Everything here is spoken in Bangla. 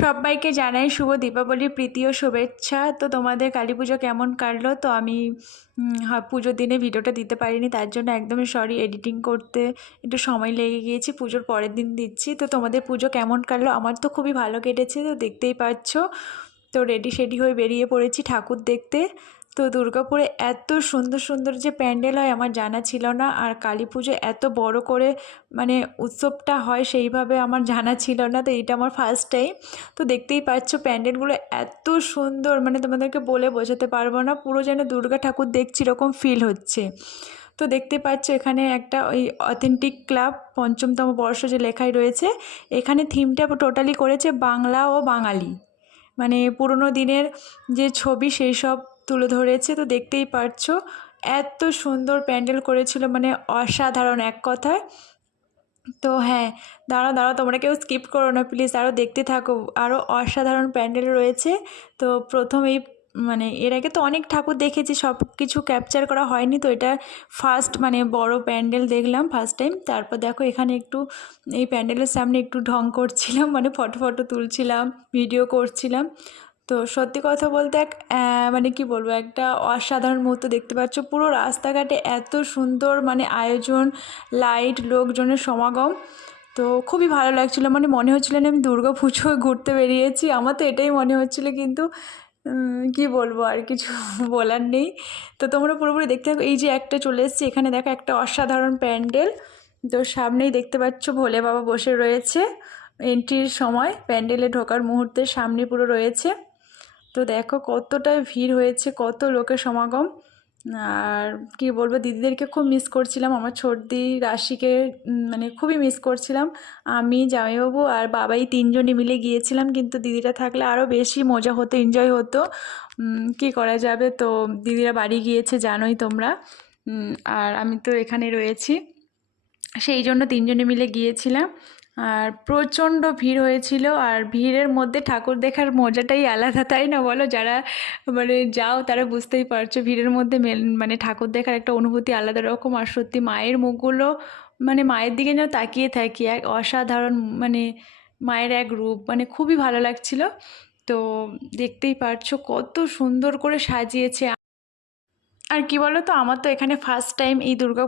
সবাইকে জানাই শুভ দীপাবলির প্রীতি ও শুভেচ্ছা। তো তোমাদের কালী পুজো কেমন কাটলো? তো আমি পুজোর দিনে ভিডিওটা দিতে পারিনি, তার জন্য একদমই সরি। এডিটিং করতে একটু সময় লেগে গিয়েছে, পুজোর পরের দিন দিচ্ছি। তো তোমাদের পুজো কেমন কাটলো? আমার তো খুবই ভালো কেটেছে, তো দেখতেই পাচ্ছ। তো রেডি সেডি হয়ে বেরিয়ে পড়েছি ঠাকুর দেখতে। তো দুর্গাপুরে এত সুন্দর সুন্দর যে প্যান্ডেল হয় আমার জানা ছিল না, আর কালী পুজো এত বড় করে মানে উৎসবটা হয় সেইভাবে আমার জানা ছিল না। তো এইটা আমার ফার্স্ট টাইম। তো দেখতেই পাচ্ছ প্যান্ডেলগুলো এত সুন্দর, মানে তোমাদেরকে বলে বোঝাতে পারবো না, পুরো যেন দুর্গা ঠাকুর দেখছি এরকম ফিল হচ্ছে। তো দেখতে পাচ্ছ এখানে একটা ওই অথেন্টিক ক্লাব পঞ্চমতম বর্ষ যে লেখাই রয়েছে, এখানে থিমটা টোটালি করেছে বাংলা ও বাঙালি, মানে পুরোনো দিনের যে ছবি সেই সব তুলে ধরেছে। তো দেখতেই পাচ্ছ এত সুন্দর প্যান্ডেল করেছিল, মানে অসাধারণ এক কথায়। তো হ্যাঁ, দাঁড়াও দাঁড়াও, তোমরা কেউ স্কিপ করো না প্লিজ, আরও দেখতে থাকো, আরও অসাধারণ প্যান্ডেল রয়েছে। তো প্রথম এই মানে এর আগে তো অনেক ঠাকুর দেখেছি, সব কিছু ক্যাপচার করা হয়নি, তো এটা ফার্স্ট মানে বড় প্যান্ডেল দেখলাম ফার্স্ট টাইম। তারপর দেখো এখানে একটু এই প্যান্ডেলের সামনে একটু ঢং করছিলাম, মানে ফটো ফটো তুলছিলাম, ভিডিও করছিলাম। তো সত্যি কথা বলতে মানে কি বলবো, একটা অসাধারণ মুহূর্ত দেখতে পাচ্ছ। পুরো রাস্তাঘাটে এত সুন্দর মানে আয়োজন, লাইট, লোকজনের সমাগম। তো খুবই ভালো লাগছিলো, মানে মনে হচ্ছিলো না আমি দুর্গা পুজোয় ঘুরতে বেরিয়েছি, আমার তো এটাই মনে হচ্ছিলো। কিন্তু কি বলবো, আর কিছু বলার নেই। তো তোমরা পুরোপুরি দেখতে থাকো। এই যে একটা চলে এসেছি, এখানে দেখো একটা অসাধারণ প্যান্ডেল। তো সামনেই দেখতে পাচ্ছ ভোলে বাবা বসে রয়েছে, এন্ট্রির সময় প্যান্ডেলে ঢোকার মুহূর্তে সামনে পুরো রয়েছে। তো দেখো কতটা ভিড় হয়েছে, কত লোকের সমাগম। আর কি বলবো, দিদিদেরকে খুব মিস করছিলাম, আমার ছোটদি রাশিকে মানে খুবই মিস করছিলাম। আমি, জামাইবাবু আর বাবাই তিনজনে মিলে গিয়েছিলাম, কিন্তু দিদিরা থাকলে আরও বেশি মজা হতো, এনজয় হতো। কি করা যাবে, তো দিদিরা বাড়ি গিয়েছে জানোই তোমরা। আর আমি তো এখানে রয়েছি, সেই জন্য তিনজনে মিলে গিয়েছিলাম। আর প্রচণ্ড ভিড় হয়েছিল, আর ভিড়ের মধ্যে ঠাকুর দেখার মজাটাই আলাদা, তাই না বলো? যারা মানে যাও তারা বুঝতেই পারছো, ভিড়ের মধ্যে মানে ঠাকুর দেখার একটা অনুভূতি আলাদা রকম। আর সত্যি মায়ের মুখগুলো, মানে মায়ের দিকে যেন তাকিয়ে থাকি, এক অসাধারণ মানে মায়ের এক রূপ, মানে খুবই ভালো লাগছিল। তো দেখতেই পারছো কত সুন্দর করে সাজিয়েছে। আর কি বলো তো, আমার তো এখানে ফার্স্ট টাইম এই দুর্গা